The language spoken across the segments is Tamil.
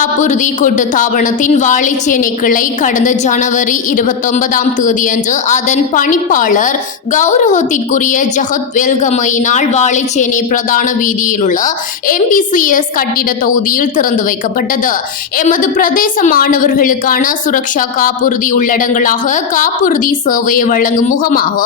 காப்புறுதி கூட்டுத்தாபனத்தின் வாழைச்சேனை கிளை கடந்த ஜனவரி 29ஆம் தேதியன்று அதன் பணிப்பாளர் கௌரவத்திற்குரிய ஜகத் வெல்கமையினால் வாழைச்சேனை பிரதான வீதியில் உள்ள MPCS கட்டிட தொகுதியில் திறந்து வைக்கப்பட்டது. எமது பிரதேச மாணவர்களுக்கான சுரக்ஷா காப்புறுதி உள்ளடங்களாக காப்புறுதி சேவையை வழங்கும் முகமாக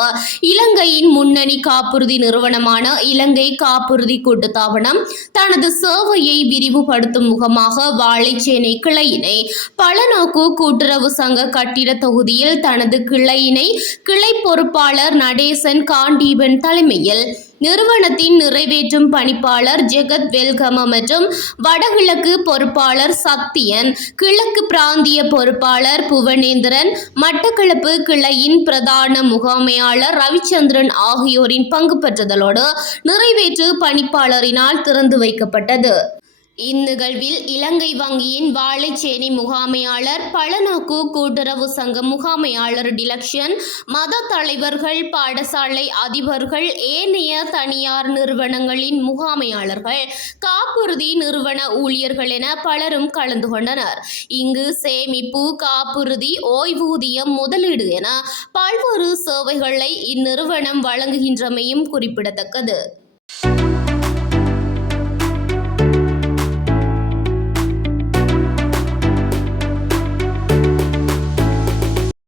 இலங்கையின் முன்னணி காப்புறுதி நிறுவனமான இலங்கை காப்புறுதி கூட்டுத்தாபனம் தனது சேவையை விரிவுபடுத்தும் முகமாக வாழைச்சேனை கிளையினை பலநோக்கு கூட்டுறவு சங்க கட்டிட தொகுதியில் தனது கிளை பொறுப்பாளர் நடேசன் காண்டீபன் தலைமையில் நிறுவனத்தின் நிறைவேற்றும் பணிப்பாளர் ஜெகத் வெல்கம மற்றும் வடகிழக்கு பொறுப்பாளர் சக்தியன், கிழக்கு பிராந்திய பொறுப்பாளர் புவனேந்திரன், மட்டக்களப்பு கிளையின் பிரதான முகாமையாளர் ரவிச்சந்திரன் ஆகியோரின் பங்கு பெற்றதோடு நிறைவேற்று பணிப்பாளரினால் திறந்து வைக்கப்பட்டது. இந்நிகழ்வில் இலங்கை வங்கியின் வாழைச்சேனை முகாமையாளர், பலநோக்கு கூட்டுறவு சங்க முகாமையாளர் டிலக்ஷன், மத தலைவர்கள், பாடசாலை அதிபர்கள், ஏனைய தனியார் நிறுவனங்களின் முகாமையாளர்கள், காப்புறுதி நிறுவன ஊழியர்கள் என பலரும் கலந்து கொண்டனர். இங்கு சேமிப்பு, காப்புறுதி, ஓய்வூதியம், முதலீடு என பல்வேறு சேவைகளை இந்நிறுவனம் வழங்குகின்றமையும் குறிப்பிடத்தக்கது.